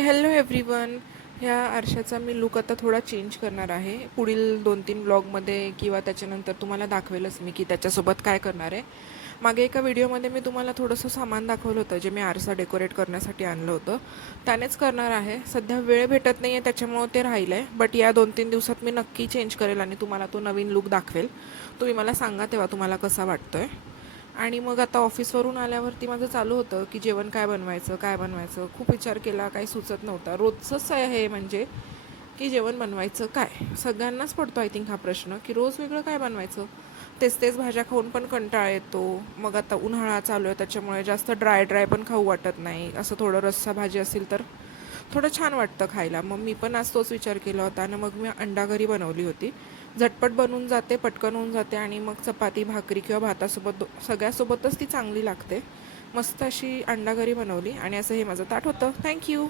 Hi hello everyone. ह्या आरशाचा me look आता थोडा चेंज करणार आहे. पुढील 2-3 ब्लॉगमध्ये किंवा त्याच्यानंतर तुम्हाला दाखवेलच मी की त्याच्यासोबत काय करणार आहे. मागे एका व्हिडिओमध्ये मी तुम्हाला थोडंसं सामान दाखवलं होतं जे मी आरसा डेकोरेट करण्यासाठी आणलं होतं. त्यानेच करणार आहे. सध्या वेळ भेटत नाही आहे त्याच्यामुळं ते राहिलं आहे. बट या 2-3 दिवसात मी नक्की चेंज करेल आणि तुम्हाला तो नवीन लुक दाखवेल. तुम्ही मला सांगा तेव्हा तुम्हाला कसा वाटतो आहे. आणि मग आता ऑफिसवरून आल्यावरती माझं चालू होतं की जेवण काय बनवायचं काय बनवायचं. खूप विचार केला, काही सुचत नव्हता. रोजचंच आहे हे म्हणजे की जेवण बनवायचं काय. सगळ्यांनाच पडतो आय थिंक हा प्रश्न की रोज वेगळं काय बनवायचं. तेच तेच भाज्या खाऊन पण कंटाळा येतो. मग आता उन्हाळा चालू आहे त्याच्यामुळे जास्त ड्राय पण खाऊ वाटत नाही. असं थोडं रस्सा भाजी असेल तर थोडं छान वाटतं खायला. मग मी पण आज तोच विचार केला होता आणि मग मी अंडा घरी बनवली होती. झटपट बनून जाते, पटकन होऊन जाते आणि मग चपाती भाकरी किंवा भातासोबत सगळ्यासोबतच ती चांगली लागते. मस्त अशी अंडा घरी बनवली आणि असं हे माझं ताट होतं. थँक्यू.